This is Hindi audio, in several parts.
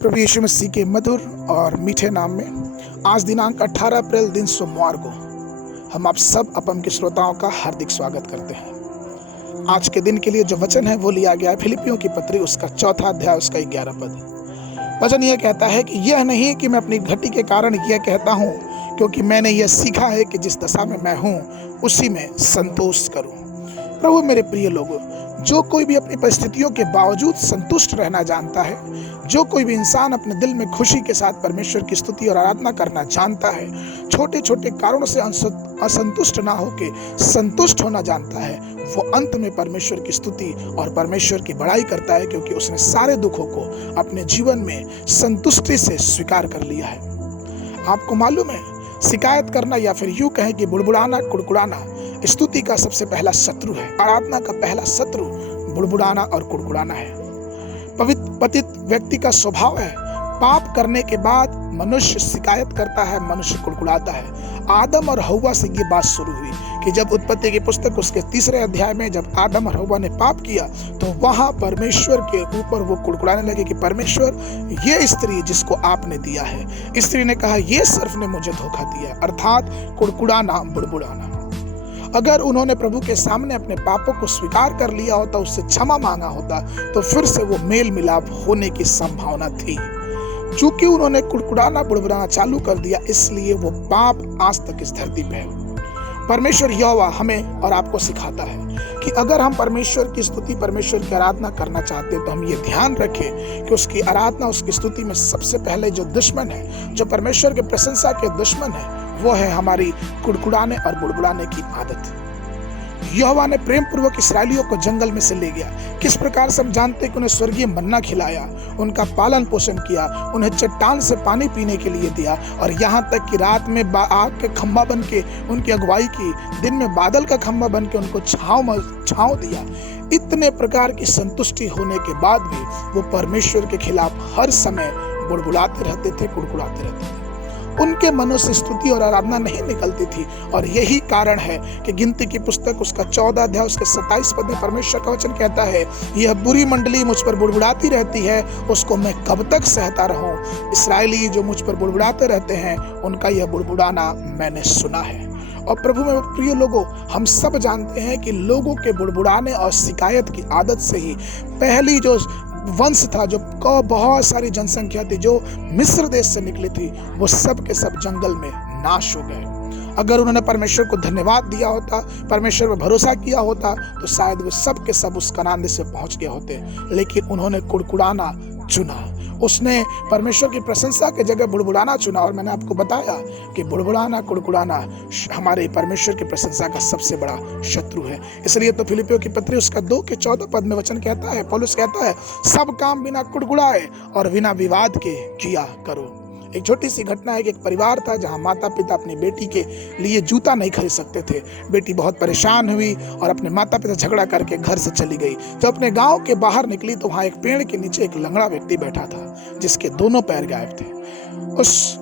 प्रभु यीशु मसीह के मधुर और मीठे नाम में आज दिनांक 18 अप्रैल दिन सोमवार को हम आप सब अपम के श्रोताओं का हार्दिक स्वागत करते हैं। आज के दिन के लिए जो वचन है वो लिया गया है फिलिपियों की पत्री उसका 4 अध्याय उसका 11 पद। वचन यह कहता है कि यह नहीं कि मैं अपनी घटी के कारण यह कहता हूँ, क्योंकि मैंने यह सीखा है कि जिस दशा में मैं हूँ उसी में संतोष करूँ। प्रभु मेरे प्रिय लोगों, जो कोई भी अपनी परिस्थितियों के बावजूद संतुष्ट रहना जानता है, जो कोई भी इंसान अपने दिल में खुशी के साथ परमेश्वर की स्तुति और आराधना करना जानता है, छोटे छोटे कारणों से असंतुष्ट ना होके संतुष्ट होना जानता है, वो अंत में परमेश्वर की स्तुति और परमेश्वर की बड़ाई करता है, क्योंकि उसने सारे दुखों को अपने जीवन में संतुष्टि से स्वीकार कर लिया है। आपको मालूम है, शिकायत करना या फिर यूं कहें कि बुड़बुड़ाना, कुड़कुड़ाना स्तुति का सबसे पहला शत्रु है। आराधना का पहला शत्रु बुड़बुड़ाना और कुड़कुड़ाना है। पतित व्यक्ति का स्वभाव है, पाप करने के बाद मनुष्य शिकायत करता है, मनुष्य कुड़कुड़ाता है। आदम और हव्वा से ये बात शुरू हुई कि जब उत्पत्ति की पुस्तक उसके 3 अध्याय में जब आदम और हव्वा ने पाप किया तो वहां परमेश्वर के ऊपर वो कुड़कुड़ाने लगे कि परमेश्वर, ये स्त्री जिसको आपने दिया है, स्त्री ने कहा ये सर्प ने मुझे धोखा दिया, अर्थात कुड़कुड़ाना, बुड़बुड़ाना। अगर उन्होंने प्रभु के सामने अपने पापों को स्वीकार कर लिया होता, उससे क्षमा मांगा होता, तो फिर से वो मेल मिलाप होने की संभावना थी। चूंकि उन्होंने कुड़कुड़ाना बुड़बुड़ाना चालू कर दिया, इसलिए वो पाप आज तक इस धरती पे है। परमेश्वर यहोवा हमें और आपको सिखाता है कि अगर हम परमेश्वर की स्तुति, परमेश्वर की आराधना करना चाहते हैं तो हम ये ध्यान रखें कि उसकी आराधना, उसकी स्तुति में सबसे पहले जो दुश्मन है, जो परमेश्वर के प्रशंसा के दुश्मन है, वो है हमारी कुड़कुड़ाने और बुड़बुड़ाने की आदत। यहोवा ने प्रेम पूर्वक इस्राएलियों को जंगल में से ले गया। किस प्रकार से हम जानते हैं कि उन्हें स्वर्गीय मन्ना खिलाया, उनका पालन पोषण किया, उन्हें चट्टान से पानी पीने के लिए दिया, और यहाँ तक कि रात में आग के खंभा बन के उनकी अगुवाई की, दिन में बादल का खंभा बन के उनको छांव दिया। इतने प्रकार की संतुष्टि होने के बाद भी वो परमेश्वर के खिलाफ हर समय बुड़बुड़ाते रहते थे, कुड़कुड़ाते रहते थे। उनके मनों से स्तुति और आराधना नहीं निकलती थी, और यही कारण है कि गिनती की पुस्तक उसका 14 अध्याय उसके 27 पद में परमेश्वर का वचन कहता है, यह बुरी मंडली मुझ पर बुड़बुड़ाती रहती है, उसको मैं कब तक सहता रहूं। इसराइली जो मुझ पर बुड़बुड़ाते रहते हैं, उनका यह बुड़बुड़ाना मैंने सुना है। और प्रभु में प्रिय लोगों, हम सब जानते हैं कि लोगों के बुड़बुड़ाने और शिकायत की आदत से ही पहली जो वंश था, जो बहुत सारी जनसंख्या थी, जो मिस्र देश से निकली थी, वो सब के सब जंगल में नाश हो गए। अगर उन्होंने परमेश्वर को धन्यवाद दिया होता, परमेश्वर पर भरोसा किया होता, तो शायद वो सब के सब उस कनान देश में पहुंच गए होते। लेकिन उन्होंने कुड़कुड़ाना चुना, उसने परमेश्वर की प्रशंसा के जगह बुड़बुड़ाना चुना। और मैंने आपको बताया कि बुड़बुड़ाना, कुड़कुड़ाना हमारे परमेश्वर की प्रशंसा का सबसे बड़ा शत्रु है। इसलिए तो फिलिपियों की पत्री उसका 2 के 14 पद में वचन कहता है, पौलुस कहता है, सब काम बिना कुड़कुड़ाए और बिना विवाद के किया करो। एक छोटी सी घटना है कि एक परिवार था जहां माता पिता अपनी बेटी के लिए जूता नहीं खरीद सकते थे। बेटी बहुत परेशान हुई और अपने माता पिता झगड़ा करके घर से चली गई। जब अपने गांव के बाहर निकली तो वहां एक पेड़ के नीचे एक लंगड़ा व्यक्ति बैठा था, जिसके दोनों पैर गायब थे। उस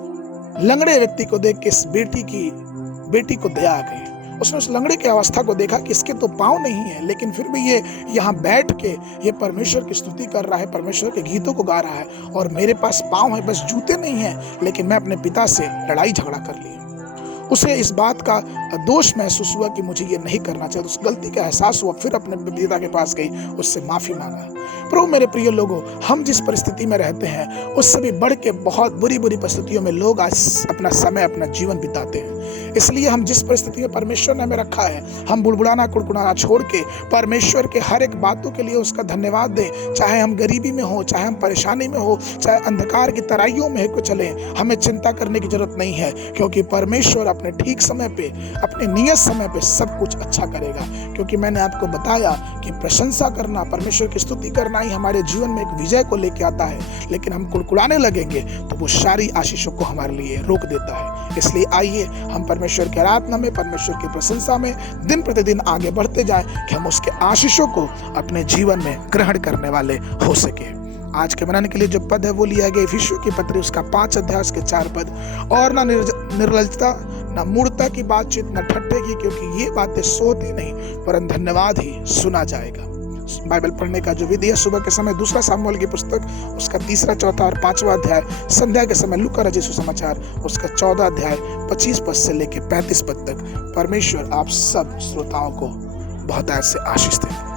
लंगड़े व्यक्ति को देख के इस बेटी को दया आ गई। उसने उस लंगड़े की अवस्था को देखा कि इसके तो पाँव नहीं है, लेकिन फिर भी ये यहाँ बैठ के ये परमेश्वर की स्तुति कर रहा है, परमेश्वर के गीतों को गा रहा है, और मेरे पास पाँव है, बस जूते नहीं हैं, लेकिन मैं अपने पिता से लड़ाई झगड़ा कर ली। उसे इस बात का दोष महसूस हुआ कि मुझे ये नहीं करना चाहिए। उस गलती का एहसास हुआ, फिर अपने पिता के पास गई, उससे माफी मांगा। प्रभु मेरे प्रिय लोगों, हम जिस परिस्थिति में रहते हैं उससे भी बढ़ के बहुत बुरी परिस्थितियों में लोग आज अपना समय, अपना जीवन बिताते हैं। इसलिए हम जिस परिस्थिति में परमेश्वर ने हमें रखा है, हम बुड़बुड़ाना, कुड़कुड़ाना छोड़ के परमेश्वर के हर एक बातों के लिए उसका धन्यवाद दें। चाहे हम गरीबी में हो, चाहे हम परेशानी में हो, चाहे अंधकार की तराइयों में को चले, हमें चिंता करने की जरूरत नहीं है, क्योंकि परमेश्वर अपने ठीक समय पे, अपने नियत समय पे सब कुछ अच्छा करेगा। क्योंकि मैंने आपको बताया कि प्रशंसा करना, परमेश्वर की स्तुति करना ही हमारे जीवन में एक विजय को लेके आता है। लेकिन हम कुड़कुड़ाने लगेंगे तो वो सारी आशीषों को हमारे लिए रोक देता है। इसलिए आइए हम परमेश्वर की आराधना में, परमेश्वर की प्रशंसा में दिन प्रतिदिन आगे बढ़ते जाएं कि हम उसके आशीषों को अपने जीवन में ग्रहण करने वाले हो सके। आज के बनाने के लिए जो पद है वो लिया गया इफिसियों की पत्री उसका 5 अध्याय उसके 4 पद। और ना निर्लजता, ना मूर्खता की बातचीत, ना ठट्ठे की, क्योंकि ये बातें सोती नहीं परंतु धन्यवाद ही सुना जाएगा। बाइबल पढ़ने का जो विधि है, सुबह के समय 2 सामुएल की पुस्तक उसका 3, 4 और 5वां अध्याय, संध्या के समय लूका रचित सुसमाचार उसका 14 अध्याय 25 पद से लेकर 35 पद तक। परमेश्वर आप सब श्रोताओं को बहुत से आशीष दे।